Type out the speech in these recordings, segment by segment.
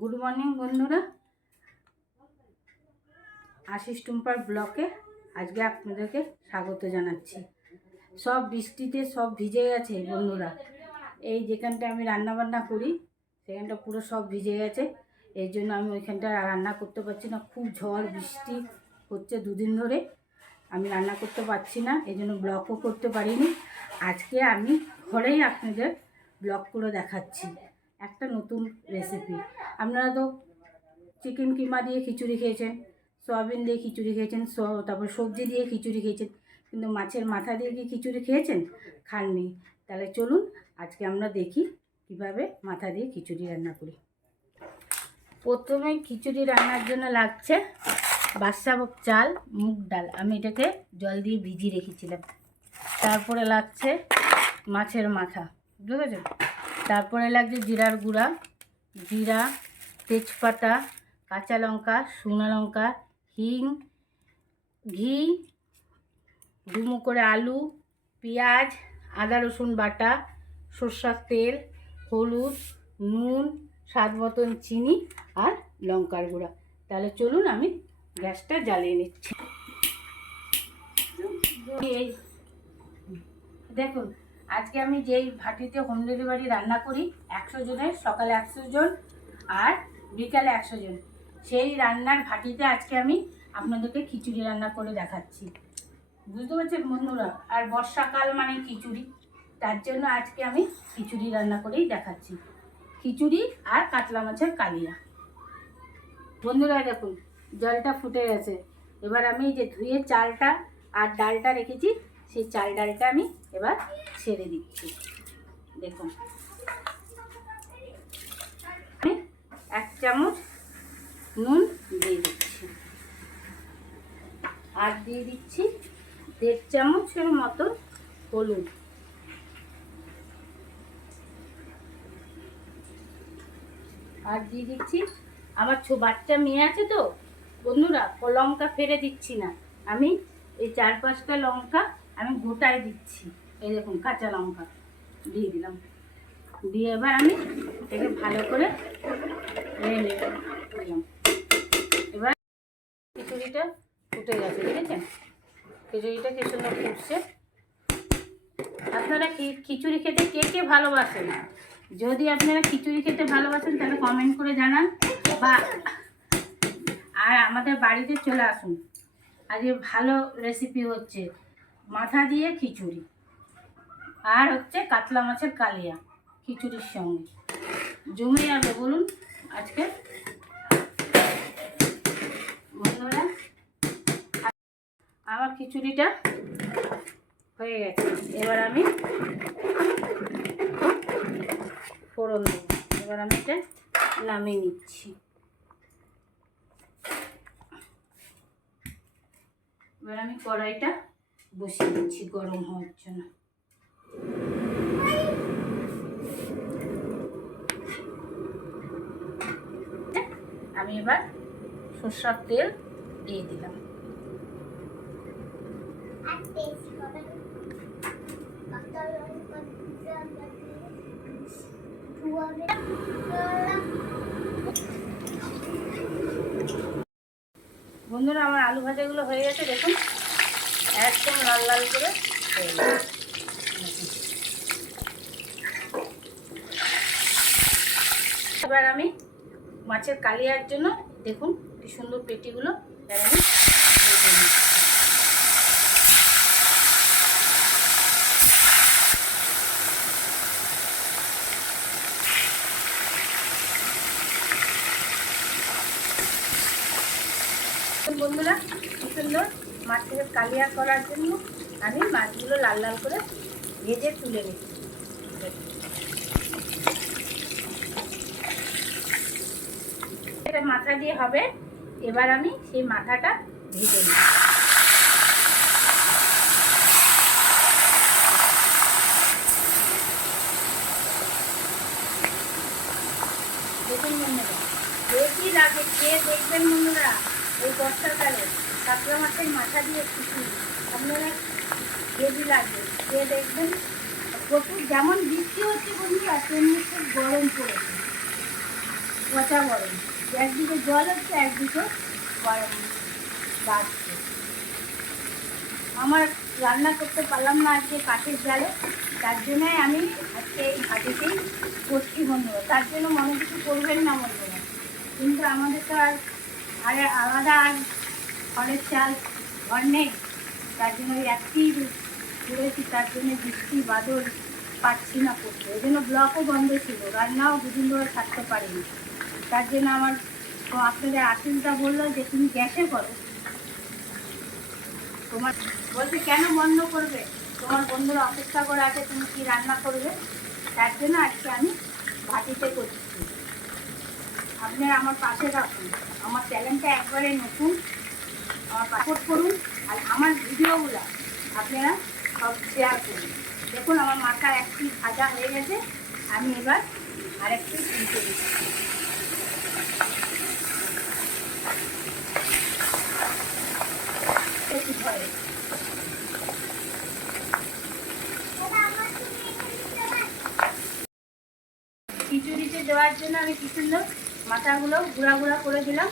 Good morning বন্ধুরা, আশিস টুম্পার ব্লকে আজকে আপনাদেরকে স্বাগত জানাচ্ছি। সব বৃষ্টিতে সব ভিজে গেছে বন্ধুরা। এই যেখানটা আমি রান্না বান্না করি সেখানটা পুরো সব ভিজে গেছে। এই জন্য আমি ওইখানটা রান্না করতে পারছি না। খুব ঝড় বৃষ্টি হচ্ছে দুদিন ধরে, আমি রান্না করতে পারছি না, এই জন্য ব্লগও করতে পারিনি। আজকে আমি ঘরেই আপনাদের ব্লগ করে দেখাচ্ছি একটা নতুন রেসিপি। আপনারা তো চিকেন কিমা দিয়ে খিচুড়ি খেয়েছেন, সয়াবিন দিয়ে খিচুড়ি খেয়েছেন, তারপর সবজি দিয়ে খিচুড়ি খেয়েছেন, কিন্তু মাছের মাথা দিয়ে কি খিচুড়ি খেয়েছেন? খাননি। তাহলে চলুন আজকে আমরা দেখি কিভাবে মাথা দিয়ে খিচুড়ি রান্না করি। প্রথমে খিচুড়ি রান্নার জন্য লাগছে বাদশাভোগ চাল, মুগ ডাল। আমি এটাকে জল দিয়ে ভিজিয়ে রেখেছিলাম। তারপরে লাগছে মাছের মাথা, বুঝেছেন? তারপরে লাগছে জিরার গুঁড়া, জিরা, তেজপাতা, কাঁচা লঙ্কা, শুকনো লঙ্কা, হিং, ঘি, ডুমো করে আলু, পেঁয়াজ, আদা রসুন বাটা, সরষের তেল, হলুদ, নুন, স্বাদ মতন চিনি আর লঙ্কার গুঁড়া। তাহলে চলুন আমি গ্যাসটা জ্বালিয়ে নিচ্ছি। এই দেখুন, আজকে আমি যেই ভাটিতে হোম ডেলিভারি রান্না করি 100 জনের, সকালে 100 জন আর বিকালে 100 জন, সেই রান্নার ভাটিতে আজকে আমি আপনাদেরকে খিচুড়ি রান্না করে দেখাচ্ছি। বুঝতে পারছেন বন্ধুরা? আর বর্ষাকাল মানে খিচুড়ি, তার জন্য আজকে আমি খিচুড়ি রান্না করেই দেখাচ্ছি। খিচুড়ি আর কাতলা মাছের কালিয়া। বন্ধুরা দেখুন, জলটা ফুটে গেছে। এবার আমি যে ধুয়ে চালটা আর ডালটা রেখেছি সেই চাল ডালটা আমি এবার ছেড়ে দিচ্ছি। দেখুন, আমি 1 চামচ নুন দিয়ে দিচ্ছি আর দিয়ে দিচ্ছি 1.5 চামচের মতো হলুদ, আর দিয়ে দিচ্ছি আমার বাচ্চা মেয়ে আছে তো বন্ধুরা, লঙ্কা ফেলে দিচ্ছি না আমি, এই 4-5টা লঙ্কা আমি গোটায় দিচ্ছি। এই দেখুন, কাঁচা লঙ্কা দিয়ে দিলাম। দিয়ে এবার আমি এটাকে ভালো করে নেড়ে দিলাম। এবার খিচুড়িটা ফুটে গেছে, দেখেছেন? খিচুড়িটা কি সুন্দর ফুটছে। আপনারা খিচুড়ি খেতে কে কে ভালোবাসেন? যদি আপনারা খিচুড়ি খেতে ভালোবাসেন তাহলে কমেন্ট করে জানান, বা আর আমাদের বাড়িতে চলে আসুন। আজকে ভালো রেসিপি হচ্ছে মাথা দিয়ে খিচুড়ি আর হচ্ছে কাতলা মাছের কালিয়া খিচুড়ির সঙ্গে। জমে যাবে বলুন আজকে বন্ধুরা। আমার খিচুড়িটা হয়ে গেছে, এবার আমি ফোড়ন দেব। এবার আমি এটা নামিয়ে নিচ্ছি। এবার আমি কড়াইটা বসিয়ে দিচ্ছি গরম হওয়ার জন্য। আমি এবার সরষের তেল দিয়ে দিলাম। বন্ধুরা, আমার আলু ভাজাগুলো হয়ে গেছে, দেখুন একদম লাল লাল করে হয়ে গেছে। এবার আমি মাছের কালিয়ার জন্য দেখুন কি সুন্দর পেটিগুলো এবার আমি ভেজে নিচ্ছি। বন্ধুরা, কি সুন্দর মাছের কালিয়া করার জন্য আমি মাছগুলো লাল লাল করে ভেজে তুলে নিচ্ছি। এটা মাথা দিয়ে হবে, এবার আমি সেই মাথাটা ভেজে নিই। দেখুন বন্ধুরা, বেশি লাগে, খেয়ে দেখবেন বন্ধুরা। এই বর্ষাকালে কাতলা মাছের মাথা দিয়ে খিচুড়ি আপনারা হেভি লাগবে, খেয়ে দেখবেন। প্রচুর যেমন বৃষ্টি হচ্ছে বন্ধুরা, তেমনি খুব গরম পড়েছে। পচা গরম, একদিকে জল হচ্ছে একদিকে গরম বাড়ছে। আমার রান্না করতে পারলাম না আজকে কাঠের জালে, তার জন্যই আমি আজকে এই ভাটিতেই করছি বন্ধুরা। তার জন্য মনে কিছু করবেন না বন্ধুরা, কিন্তু আমাদের তো আর আলাদা আর ঘরের চাল ঘর নেই, তার জন্য ওই একটি করেছি। তার জন্য বৃষ্টি বাদল পাচ্ছি না করতে, ওই জন্য ব্লকও বন্ধ ছিল, রান্নাও দুদিন ধরে থাকতে পারিনি। তার জন্য আমার আপনাদের আশিসদা বললো যে তুমি গ্যাসে করো। তোমার বলছে কেন বন্ধ করবে, তোমার বন্ধুরা অপেক্ষা করে আছে, তুমি কি রান্না করবে? তার জন্য আজকে আমি ভাটিতে করছি। আপনারা আমার পাশে রাখুন, আমার চ্যানেলটা একবারে নতুন, আমার সাপোর্ট করুন, আর আমার ভিডিওগুলো আপনারা সব শেয়ার করুন। দেখুন আমার মাথা একটি ভাজা হয়ে গেছে, আমি এবার আরেকটি তুলতে দিচ্ছি। খিচুড়িতে দেওয়ার জন্য আমি কি সুন্দর মাথাগুলো গুঁড়া গুঁড়া করে দিলাম,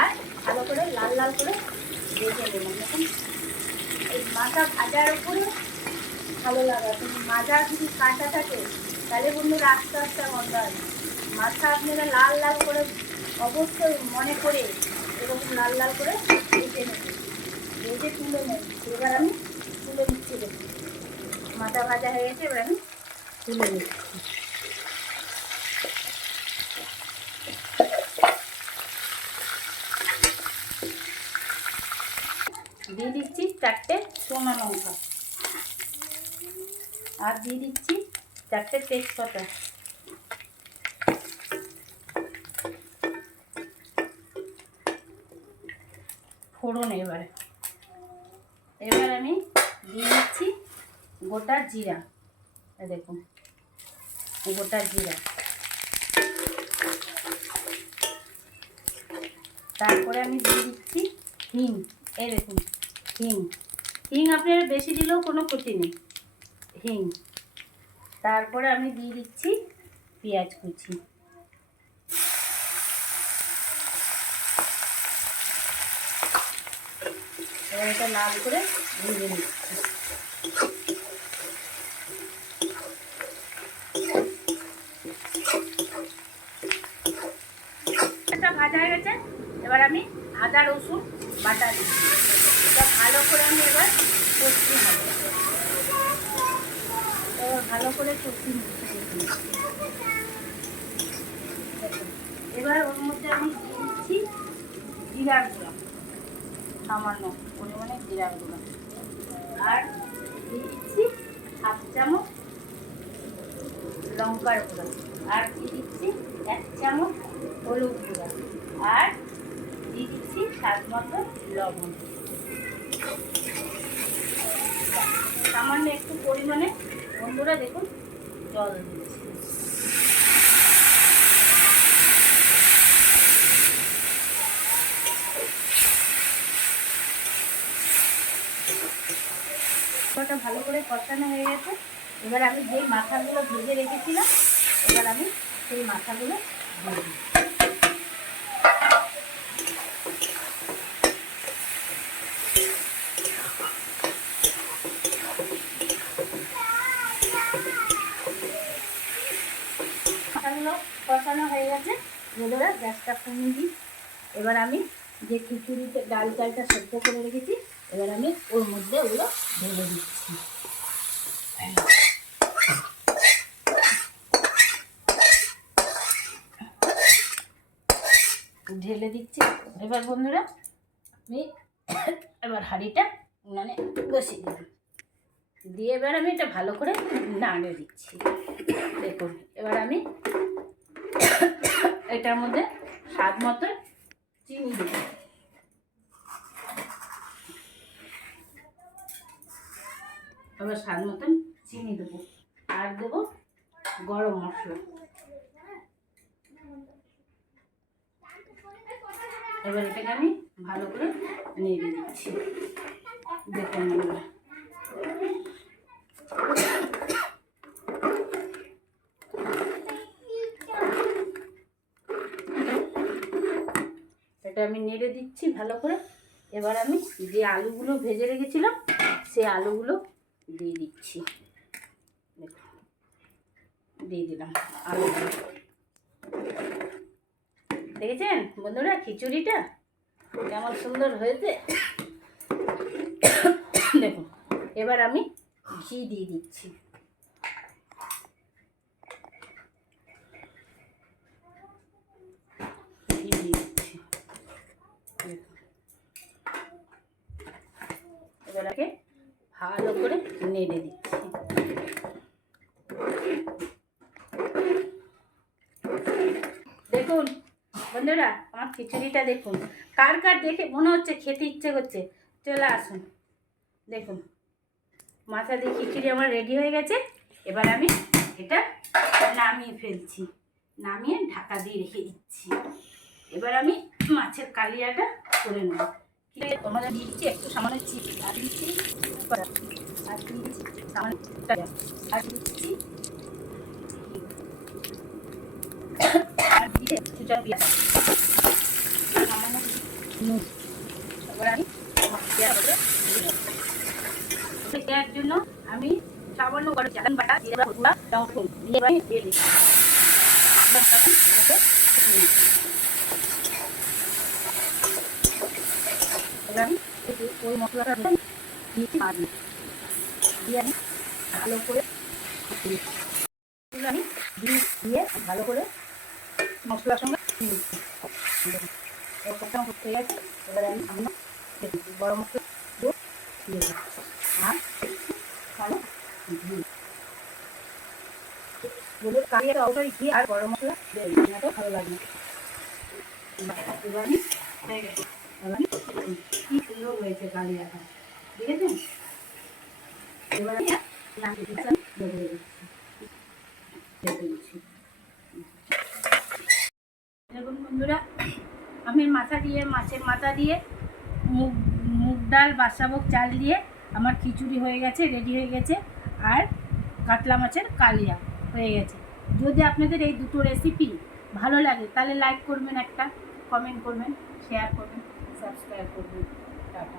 আর ভালো করে লাল লাল করে ভেজে নিলাম। দেখুন এই মাথা ভাজার উপরে ভালো লাগে, কিন্তু মাজা যদি কাঁচা থাকে তাহলে বন্ধুরা আস্তে আস্তে গন্ধ হয়। মাথা আপনারা লাল লাল করে অবশ্যই মনে করে এরকম লাল লাল করে ভেজে নেবেন, ভেজে তুলে নেব। এবার আমি তুলে নিচ্ছি, দেখুন মাথা ভাজা হয়ে গেছে, এবার আমি তুলে নিচ্ছি। দিয়ে দিচ্ছি 4টে শুকনো লঙ্কা, আর দিয়ে দিচ্ছি 4টে তেজপাতা, ফোড়ন। এবার আমি দিয়ে দিচ্ছি গোটা জিরা, দেখুন গোটা জিরা। তারপরে আমি দিয়ে দিচ্ছি হিং, এই দেখুন হিং। হিং আপনারা বেশি দিলেও কোনো ক্ষতি নেই, হিং। তারপরে আমি দিয়ে দিচ্ছি পেঁয়াজ কুচি, এবার এটা লাল করে ভেজে নিচ্ছি। এটা ভাজা হয়ে গেছে, এবার আমি আদা রসুন বাটা দিচ্ছি। এটা ভালো করে আমি এবার কষি নেব, এবার ভালো করে কষি নিচ্ছি। এবার ওর মধ্যে আমি দিয়ে দিচ্ছি জিরার গুঁড়া, সামান্য পরিমাণে জিরার গুঁড়া, আর দিয়ে দিচ্ছি 1/2 চামচ লঙ্কার গুঁড়া, আর দিয়ে দিচ্ছি 1 চামচ হলুদ গুঁড়া, আর দিয়ে দিচ্ছি স্বাদ মতো লবণ। সামান্য একটু পরিমাণে বন্ধুরা দেখুন জল দিচ্ছি। ভালো করে কষানো হয়ে গেছে, এবার আমি যেই মাথাগুলো ভেজে রেখেছিলাম, এবার আমি সেই মাথাগুলো দিয়ে দিই। মাথাগুলো কষানো হয়ে গেছে, বন্ধুরা গ্যাসটা কমিয়ে দিই। এবার আমি যে খিচুড়িতে ডাল চালটা সেদ্ধ করে রেখেছি, এবার আমি ওর মধ্যে ওগুলো ঢেলে দিচ্ছি। ঢেলে দিচ্ছি। এবার বন্ধুরা আমি এবার হাঁড়িটা উনানে বসিয়ে দিলাম, দিয়ে এবার আমি এটা ভালো করে নাড়িয়ে দিচ্ছি। দেখুন এবার আমি এটার মধ্যে স্বাদ মতো চিনি দেব, এবার স্বাদ মতন চিনি দেবো, আর দেবো গরম মশলা। এবার এটাকে আমি ভালো করে নেড়ে দিচ্ছি। দেখুন এটা আমি নেড়ে দিচ্ছি ভালো করে। এবার আমি যে আলুগুলো ভেজে রেখেছিলাম সেই আলুগুলো দিয়ে দিচ্ছি। দেখুন দিয়ে দিলাম আলুগুলো। দেখেছেন বন্ধুরা খিচুড়িটা কেমন সুন্দর হয়েছে। দেখুন এবার আমি ঘি দিয়ে দিচ্ছি। ঘি দিয়ে দিচ্ছি। এবার আগে ভালো করে নেড়ে দিচ্ছি। দেখুন বন্ধুরা আমার খিচুড়িটা দেখুন, কার কার দেখে মনে হচ্ছে খেতে ইচ্ছে করছে চলে আসুন। দেখুন মাথা দিয়ে খিচুড়ি আমার রেডি হয়ে গেছে। এবার আমি এটা নামিয়ে ফেলছি, নামিয়ে ঢাকা দিয়ে রেখে দিচ্ছি। এবার আমি মাছের কালিয়াটা করে নেব। তোমরা দিচ্ছি একটু সামান্য চিপস আর দিচ্ছি আর দিচ্ছি সামান্য আর দিচ্ছি আর দিয়ে কিছুটা পেঁয়াজ সামান্য নুন। এবার আমি দেওয়ার জন্য আমি সামান্য করে চালান বাটা জিরা গুঁড়া লঙ্কা দিয়ে আমি দিয়ে দিচ্ছি। এবার আমি ওই মশলাটা দিয়েছি মাঝে দিয়ে আমি ভালো করে আমি দিয়ে ভালো করে মশলার সঙ্গে করতে গেছে। এবার আমি সামনে গরম মশলা দিয়ে দিচ্ছি আর ভালো ঘি বলে কালিয়াটা অবশ্যই ঘি আর গরম মশলা দেবেন, না তো ভালো লাগবে। এবার আমি হয়ে গেছে, কি সুন্দর হয়েছে কালিয়াটা দেখেছেন। এবার আমি দেখুন বন্ধুরা আমি মাথা দিয়ে মাছের মাথা দিয়ে মুগ মুগ ডাল বাদশাভোগ চাল দিয়ে আমার খিচুড়ি হয়ে গেছে, রেডি হয়ে গেছে। আর কাতলা মাছের কালিয়া হয়ে গেছে। যদি আপনাদের এই দুটো রেসিপি ভালো লাগে তাহলে লাইক করবেন, একটা কমেন্ট করবেন, শেয়ার করবেন, সাবস্ক্রাইব করবেন। টাটা।